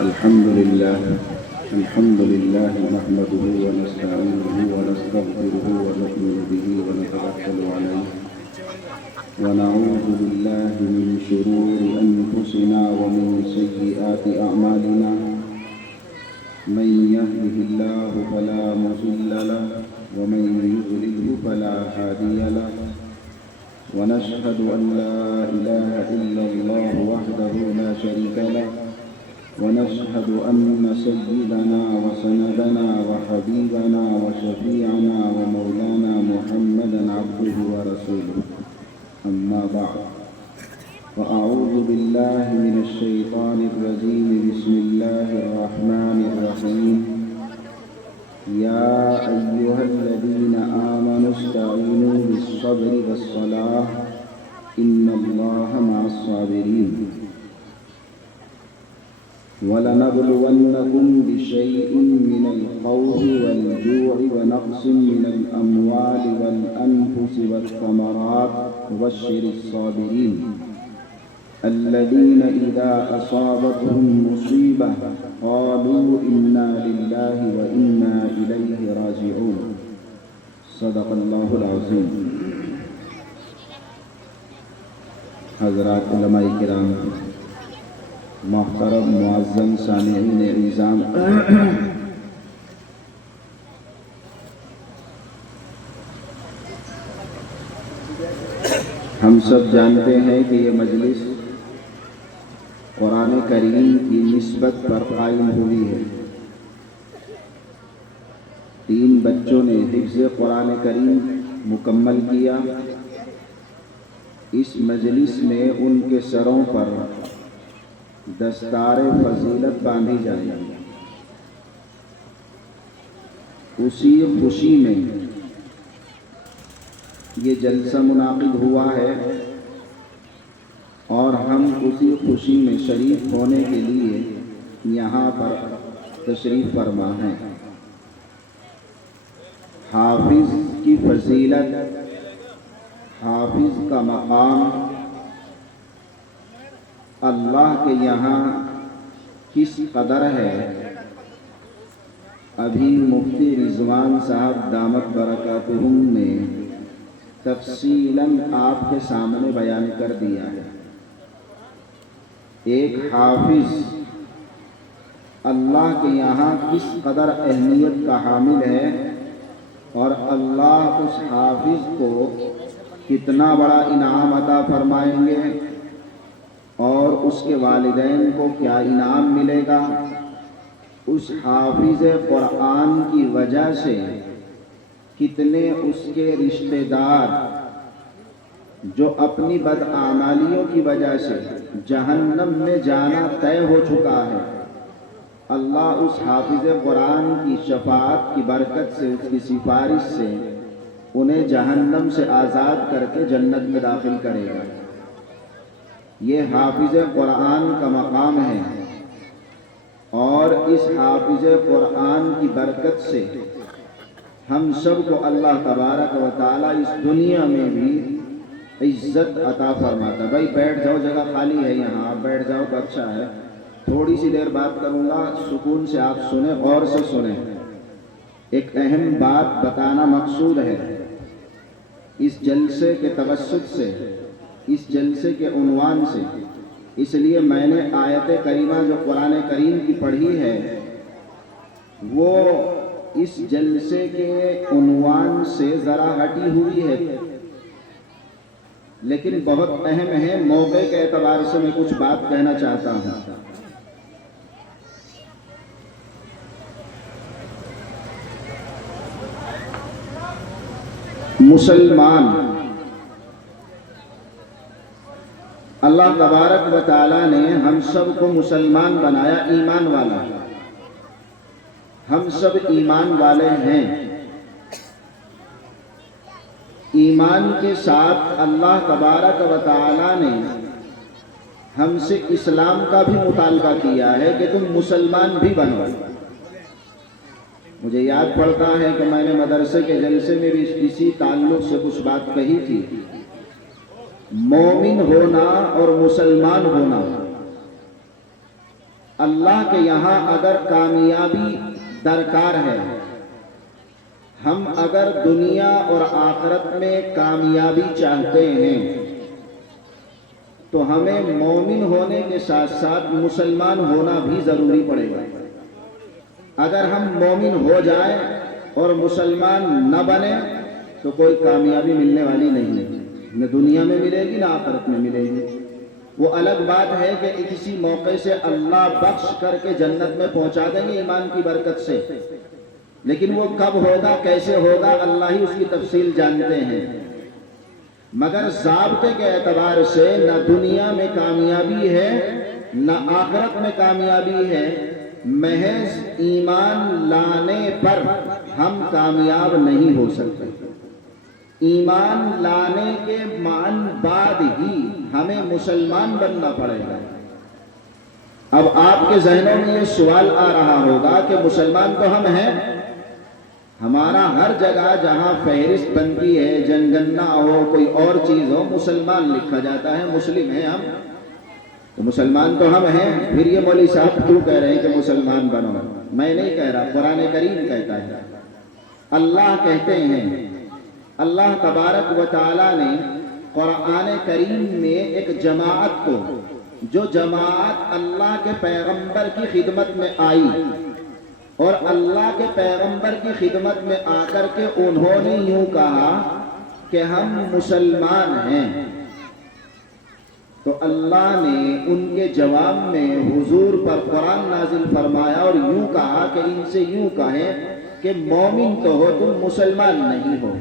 الحمد لله نحمده ونستعينه ونستغفره ونؤمن به ونتوكل عليه ونعوذ بالله من شرور أنفسنا ومن سيئات أعمالنا من يهده الله فلا مضل له ومن يضلله فلا هادي له ونشهد أن لا إله إلا الله وحده لا شريك له ونشهد أن سيدنا وسندنا وحبيبنا وشفيعنا ومولانا محمدا عبده ورسوله أما بعد فأعوذ بالله من الشيطان الرجيم بسم الله الرحمن الرحيم يا أيها الذين آمنوا استعينوا بالصبر والصلاة إن الله مع الصابرين وَلَنَبْلُوَنَّكُمْ بِشَيْءٍ مِّنَ الْخَوْفِ وَالْجُوعِ وَنَقْصٍ مِّنَ الْأَمْوَالِ وَالْأَنفُسِ وَالثَّمَرَاتِ وَبَشِّرِ الصَّابِرِينَ الَّذِينَ إِذَا أَصَابَتْهُم مُّصِيبَةٌ قَالُوا إِنَّا لِلَّهِ وَإِنَّا إِلَيْهِ رَاجِعُونَ صدق اللہ العظیم۔ حضرات علماء کرام، محترم معظم سامعین اعظام، ہم سب جانتے ہیں کہ یہ مجلس قرآن کریم کی نسبت پر قائم ہوئی ہے۔ 3 بچوں نے حفظ قرآن کریم مکمل کیا۔ اس مجلس میں ان کے سروں پر دستار فضیلت باندھی جائے گی۔ اسی خوشی میں یہ جلسہ منعقد ہوا ہے اور ہم اسی خوشی میں شریک ہونے کے لیے یہاں پر تشریف فرما ہیں۔ حافظ کی فضیلت، حافظ کا مقام اللہ کے یہاں کس قدر ہے، ابھی مفتی رضوان صاحب دامت برکاتہم نے تفصیلاً آپ کے سامنے بیان کر دیا ہے۔ ایک حافظ اللہ کے یہاں کس قدر اہمیت کا حامل ہے اور اللہ اس حافظ کو کتنا بڑا انعام عطا فرمائیں گے اور اس کے والدین کو کیا انعام ملے گا۔ اس حافظ قرآن کی وجہ سے کتنے اس کے رشتہ دار جو اپنی بدعمالیوں کی وجہ سے جہنم میں جانا طے ہو چکا ہے، اللہ اس حافظ قرآن کی شفاعت کی برکت سے، اس کی سفارش سے انہیں جہنم سے آزاد کر کے جنت میں داخل کرے گا۔ یہ حافظ قرآن کا مقام ہے اور اس حافظ قرآن کی برکت سے ہم سب کو اللہ تبارک و تعالیٰ اس دنیا میں بھی عزت عطا فرماتا۔ بھائی بیٹھ جاؤ، جگہ خالی ہے یہاں، آپ بیٹھ جاؤ تو اچھا ہے۔ تھوڑی سی دیر بات کروں گا، سکون سے آپ سنیں، غور سے سنیں۔ ایک اہم بات بتانا مقصود ہے۔ اس جلسے کے توسط سے، اس جلسے کے عنوان سے، اس لیے میں نے آیت کریمہ جو قرآن کریم کی پڑھی ہے وہ اس جلسے کے عنوان سے ذرا ہٹی ہوئی ہے، لیکن بہت اہم ہے۔ موقع کے اعتبار سے میں کچھ بات کہنا چاہتا ہوں۔ مسلمان اللہ تبارک و تعالیٰ نے ہم سب کو مسلمان بنایا، ایمان والا، ہم سب ایمان والے ہیں۔ ایمان کے ساتھ اللہ تبارک و تعالیٰ نے ہم سے اسلام کا بھی مطالبہ کیا ہے کہ تم مسلمان بھی بنو۔ مجھے یاد پڑتا ہے کہ میں نے مدرسے کے جلسے میں بھی اسی تعلق سے کچھ بات کہی تھی۔ مومن ہونا اور مسلمان ہونا، اللہ کے یہاں اگر کامیابی درکار ہے، ہم اگر دنیا اور آخرت میں کامیابی چاہتے ہیں تو ہمیں مومن ہونے کے ساتھ ساتھ مسلمان ہونا بھی ضروری پڑے گا۔ اگر ہم مومن ہو جائیں اور مسلمان نہ بنے تو کوئی کامیابی ملنے والی نہیں ہے، نہ دنیا میں ملے گی نہ آخرت میں ملے گی۔ وہ الگ بات ہے کہ کسی موقع سے اللہ بخش کر کے جنت میں پہنچا دیں گے ایمان کی برکت سے، لیکن وہ کب ہوگا، کیسے ہوگا، اللہ ہی اس کی تفصیل جانتے ہیں۔ مگر ضابطے کے اعتبار سے نہ دنیا میں کامیابی ہے نہ آخرت میں کامیابی ہے، محض ایمان لانے پر ہم کامیاب نہیں ہو سکتے۔ ایمان لانے کے بعد ہی ہمیں مسلمان بننا پڑے گا۔ اب آپ کے ذہنوں میں یہ سوال آ رہا ہوگا کہ مسلمان تو ہم ہیں، ہمارا ہر جگہ جہاں فہرست بنتی ہے، جنگنا ہو کوئی اور چیز ہو، مسلمان لکھا جاتا ہے، مسلم ہیں ہم، تو مسلمان تو ہم ہیں، پھر یہ مولوی صاحب کیوں کہہ رہے ہیں کہ مسلمان بنو؟ میں نہیں کہہ رہا، قرآن کریم کہتا ہے، اللہ کہتے ہیں۔ اللہ تبارک و تعالیٰ نے قرآن کریم میں ایک جماعت کو، جو جماعت اللہ کے پیغمبر کی خدمت میں آئی اور اللہ کے پیغمبر کی خدمت میں آ کر کے انہوں نے یوں کہا کہ ہم مسلمان ہیں، تو اللہ نے ان کے جواب میں حضور پر قرآن نازل فرمایا اور یوں کہا کہ ان سے یوں کہیں کہ مومن تو ہو، تم مسلمان نہیں ہو۔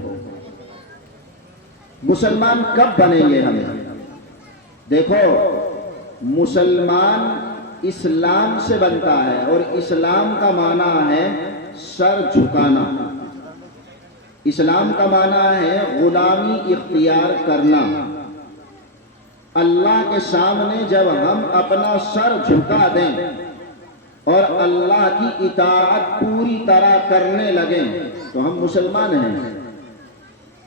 مسلمان کب بنیں گے ہمیں؟ دیکھو، مسلمان اسلام سے بنتا ہے اور اسلام کا معنی ہے سر جھکانا، اسلام کا معنی ہے غلامی اختیار کرنا۔ اللہ کے سامنے جب ہم اپنا سر جھکا دیں اور اللہ کی اطاعت پوری طرح کرنے لگیں تو ہم مسلمان ہیں۔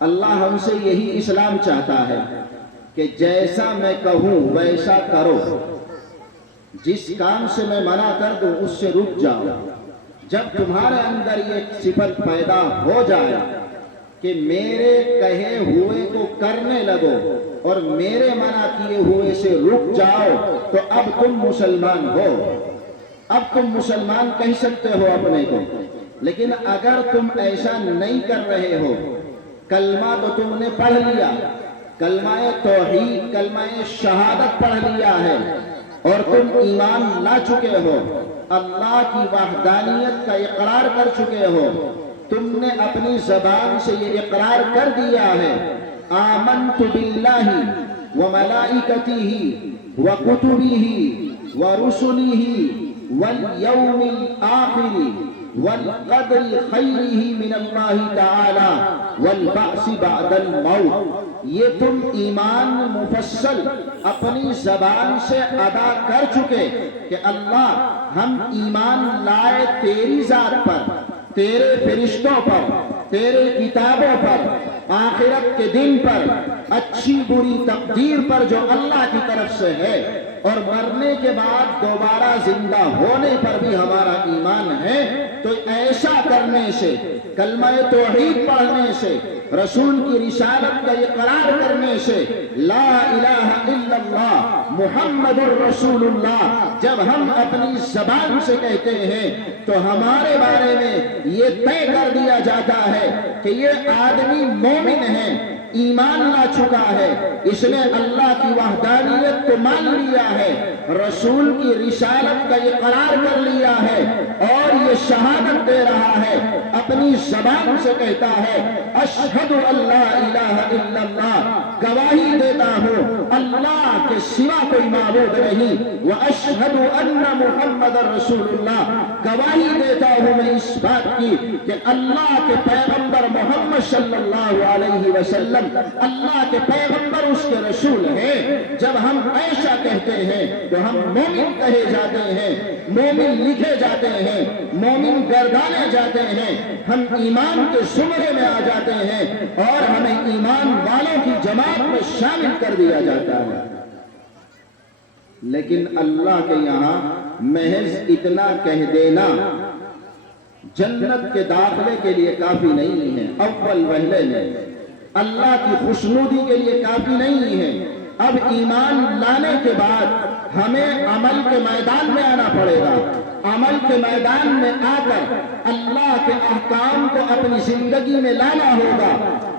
اللہ ہم سے یہی اسلام چاہتا ہے کہ جیسا میں کہوں ویسا کرو، جس کام سے میں منع کر دوں اس سے رک جاؤ۔ جب تمہارے اندر یہ صفت پیدا ہو جائے کہ میرے کہے ہوئے کو کرنے لگو اور میرے منع کیے ہوئے سے رک جاؤ تو اب تم مسلمان ہو، اب تم مسلمان کہہ سکتے ہو اپنے کو۔ لیکن اگر تم ایسا نہیں کر رہے ہو، کلمہ تو تم نے پڑھ لیا، کلمہ توحید، کلمہ شہادت پڑھ لیا ہے اور تم ایمان لا چکے ہو، اللہ کی وحدانیت کا اقرار کر چکے ہو، تم نے اپنی زبان سے یہ اقرار کر دیا ہے، آمنت باللہ وملائکتہ وکتبہ ورسلہ والیوم الآخر والقدر خیرہ من اللہ تعالی والبعث بعد الموت۔ یہ تم ایمان مفصل اپنی زبان سے ادا کر چکے کہ اللہ ہم ایمان لائے تیری ذات پر، تیرے فرشتوں پر، تیرے کتابوں پر، آخرت کے دن پر، اچھی بری تقدیر پر جو اللہ کی طرف سے ہے، اور مرنے کے بعد دوبارہ زندہ ہونے پر بھی ہمارا ایمان ہے۔ تو ایسا کرنے سے، کلمہ توحید پڑھنے سے، رسول کی رسالت کا اقرار کرنے سے، لا الہ الا اللہ محمد الرسول اللہ جب ہم اپنی زبان سے کہتے ہیں تو ہمارے بارے میں یہ طے کر دیا جاتا ہے کہ یہ آدمی مومن ہے، ایمان لا چکا ہے، اس نے اللہ کی وحدانیت کو مان لیا ہے، رسول کی رسالت کا اقرار کر لیا ہے، اور یہ शहादत दे रहा है, अपनी ज़बान से कहता है अशहदु अल्ला इलाहा इल्लल्लाह, गवाही देता हूँ अल्लाह के सिवा कोई माबूद नहीं, व अशहदु अन्ना मुहम्मदर रसूलुल्लाह, गवाही देता हूँ मैं इस बात की कि अल्लाह के पैगंबर मोहम्मद सल्लल्लाहु अलैहि वसल्लम अल्लाह के पैगंबर उसके रसूल हैं। जब हम ऐसा कहते हैं तो हम मोमिन कहे जाते हैं, मोमिन लिखे जाते हैं, मोमिन गर्दाने जाते हैं, हम ईमान के जुमरे में आ जाते हैं और हमें ईमान वालों की जमात में शामिल कर दिया जाता है। लेकिन अल्लाह के यहाँ महज इतना कह देना जन्नत के दाखिले के लिए काफी नहीं है। अव्वल वहले में अल्लाह की खुशनुदी के लिए काफी नहीं है। अब ईमान लाने के बाद हमें अमल के मैदान में आना पड़ेगा। अमल के मैदान में आकर अल्लाह के अहकाम को अपनी जिंदगी में लाना होगा,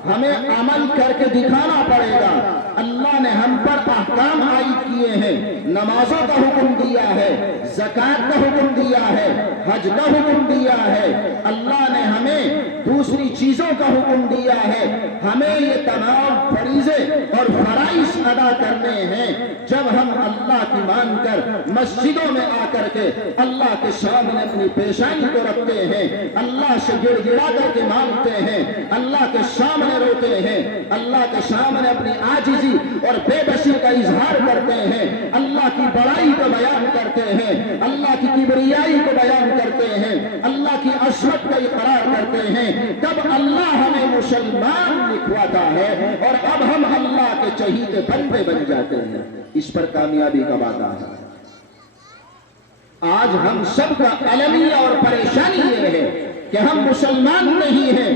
हमें अमल करके दिखाना पड़ेगा। अल्लाह ने हम पर अहकाम आयद किए हैं, नमाजों का हुक्म दिया है, ज़कात का हुक्म दिया है, हज का हुक्म दिया है, अल्लाह ने हमें दूसरी चीजों का हुक्म दिया है। हमें ये तमाम फरीज़े और फराइज़ अदा करने हैं। जब हम अल्लाह की मानकर मस्जिदों में आकर के अल्लाह के सामने अपनी पेशानी को रखते हैं, अल्लाह से गिड़गिड़ा करके मांगते हैं, अल्लाह के सामने रोते हैं, अल्लाह के सामने अपनी आजिज़ी और बेबसी का इजहार करते हैं, अल्लाह की बड़ाई को बयान करते हैं, अल्लाह की किबरियाई को बयान करते हैं, अल्लाह की अज़मत का इकरार करते हैं, तब अल्लाह हमें मुसलमान लिखवाता है और अब हम अल्लाह के चहीते बंदे बन जाते हैं। इस पर कामयाबी का वादा है। आज हम सबका अलमिया और परेशानी ये है कि हम मुसलमान नहीं हैं।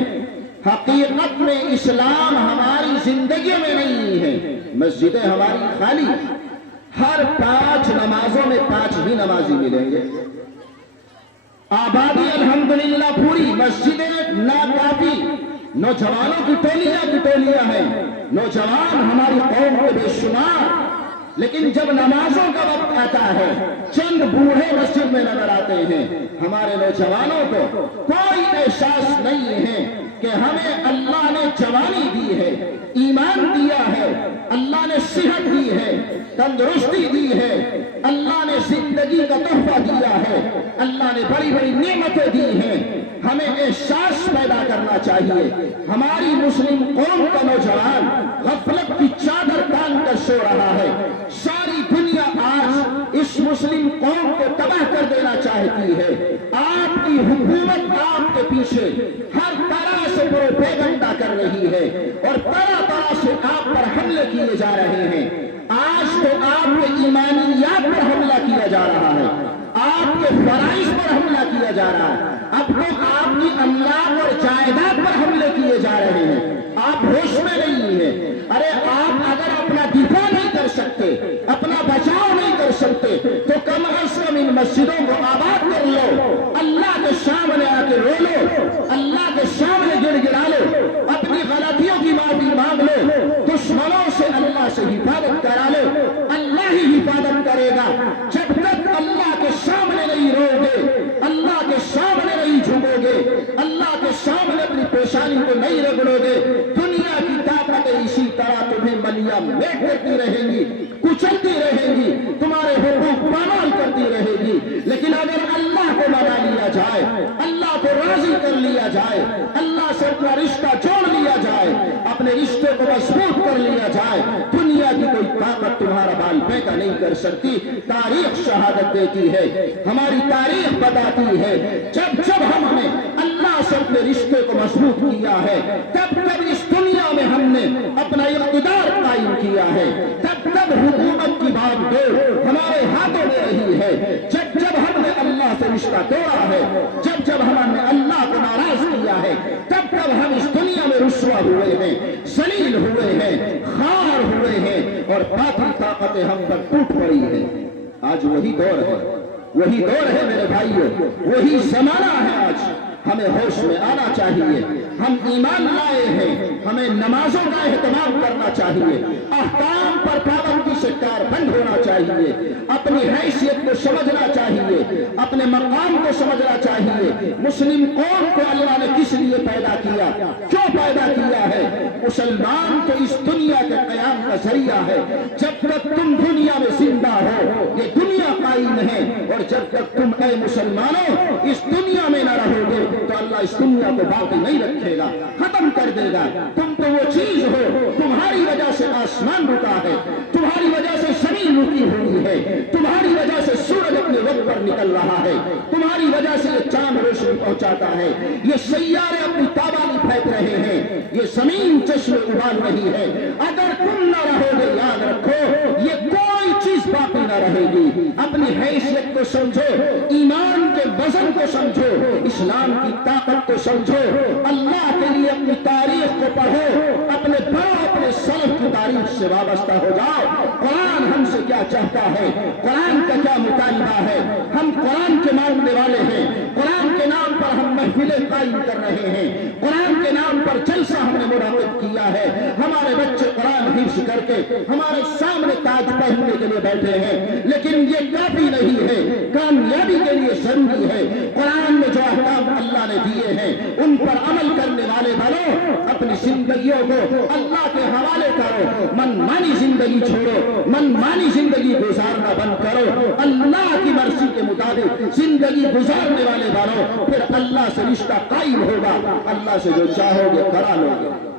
हकीकत में इस्लाम हमारी जिंदगी में नहीं है। मस्जिदें हमारी खाली, हर 5 नमाजों में 5 ही नमाजी मिलेंगे। आबादी अल्हम्दुलिल्लाह पूरी, मस्जिदें नाकाफी, नौजवानों की टोलियां हैं, नौजवान हमारी कौम के बेशुमार। लेकिन जब नमाजों का वक्त आता है, चंद बूढ़े मस्जिद में नजर आते हैं। हमारे नौजवानों को कोई एहसास नहीं है कि हमें अल्लाह ने जवानी दी है, ईमान दिया है, अल्लाह ने सेहत दी है, तंदुरुस्ती दी है, अल्लाह ने जिंदगी का तोहफा दिया है, अल्लाह ने बड़ी बड़ी नेमतें दी हैं। हमें एहसास पैदा करना चाहिए। हमारी मुस्लिम कौम का नौजवान गफलत की चादर तान कर सो रहा है। सारी दुनिया आज इस मुस्लिम कौम को तबाह कर देना चाहती है। आपकी हुकूमत आपके पीछे हर तरह से प्रोपेगेंडा कर रही है और तरह तरह से आप पर हमले किए जा रहे हैं। आज तो आपके ईमानियात पर हमला किया जा रहा है, आपके फराइज पर हमला किया जा रहा है, अब तो आपकी अमलाक और जायदाद पर हमले किए जा रहे हैं। आप होश में नहीं है। अरे आप अगर अपना दिफा नहीं कर सकते, अपना बचाव नहीं कर सकते, तो कम अज़ कम इन मस्जिदों को आबाद कर लो, अल्लाह के सामने आके रो लो, अल्लाह के सामने गिड़गिड़ा लो, अपनी गलतियों की माफी मांग लो, दुश्मनों से अल्लाह से हिफाजत करा लो। अल्लाह ही हिफाजत करेगा। जब तक अल्लाह के सामने नहीं रोगे, अल्लाह के सामने नहीं झुकोगे, अल्लाह के सामने अपनी पेशानी को नहीं रगड़ोगे, दुनिया की ताकतें इसी तरह तुम्हें मलिया मेट करती रहेंगी, कुचलती रहेंगी, तुम्हारे हुकूक पामाल करती रहेगी। लेकिन अगर अल्लाह को मना लिया जाए, अल्लाह को राजी कर लिया जाए, अल्लाह से अपना रिश्ता जोड़ लिया जाए, अपने रिश्ते को मजबूत कर लिया जाए, दुनिया की कोई ताकत तुम्हारा बाल पैदा नहीं कर सकती। तारीख शहादत देती है, हमारी तारीख बताती है, जब जब हमने अल्लाह से अपने रिश्ते को मजबूत किया है, तब तब इस दुनिया में हमने अपना इक़्तिदार कायम किया है, तब तब हुकूमत की भागदौड़ हमारे हाथों में रही है। जब जब हमने अल्लाह से रिश्ता तोड़ा है, जब जब हमने अल्लाह को नाराज किया है, तब तब हम इस दुनिया में रुस्वा हुए हैं, जलील हुए हैं, खार हुए हैं और बाकी ताकतें हम पर टूट पड़ी है। आज वही दौर है, वही दौर है मेरे भाइयों, वही जमाना है। आज हमें होश में आना चाहिए। हम ईमान लाए हैं, हमें नमाजों का एहतमाम करना चाहिए, अहकाम पर पाबंदी से कारबंद होना चाहिए, अपनी हैसियत को समझना चाहिए, अपने मकाम को समझना चाहिए, मुस्लिम कौम को अल्लाह ने किस लिए पैदा किया, क्यों पैदा किया है? मुसलमान तो इस दुनिया के कयाम का जरिया है। जब तक तुम दुनिया में जिंदा हो ये दुनिया कायम है, और जब तक तुम ऐ मुसलमानों इस दुनिया में न रहोगे तो अल्लाह इस दुनिया को बाकी नहीं रखेगा, खत्म कर देगा। तुम तो वो चीज हो, तुम्हारी वजह से आसमान रुका है, तुम्हारी वजह से जमीन रुकी हुई है, तुम्हारी वजह से सूरज अपने वक्त पर निकल रहा है, तुम्हारी वजह से ये चांद रोशनी पहुंचाता है, ये सैयारे अपनी ताबानी फेंक रहे हैं, ये जमीन चश्मे उबाल रही है। अगर तुम न रहोगे याद रखो ये कोई चीज बाकी न रहेगी। अपनी हैसियत को समझो, ईमान के वजन को समझो, इस्लाम की ताकत को समझो, अल्लाह के लिए अपनी तारीख को पढ़ो, अपने बड़ों अपने सलफ की तारीख से वाबस्ता हो जाओ। कुरान हमसे क्या चाहता है, कुरान का क्या मुतालिबा है, हम कुरान के मानने वाले हैं, कुरान के नाम पर हम महफिलें कायम कर रहे हैं, कुरान के नाम पर जलसा हमने मुनाकिब किया है, हमारे बच्चे कुरान हिफ्ज़ करके हमारे सामने ताज पहनने के लिए बैठे हैं। लेकिन ये काफी नहीं है, कामयाबी के लिए जरूरी है कुरान में जो अहकाम अल्लाह ने दिए हैं उन पर अमल करने वाले बनो, अपनी जिंदगियों को अल्लाह के हवाले करो, मनमानी जिंदगी छोड़ो, मनमानी जिंदगी गुजारना बंद करो, अल्लाह की मर्जी के मुताबिक जिंदगी गुजारने वाले बनो, फिर अल्लाह से रिश्ता कायम होगा, अल्लाह से जो चाहोगे करा लोगे।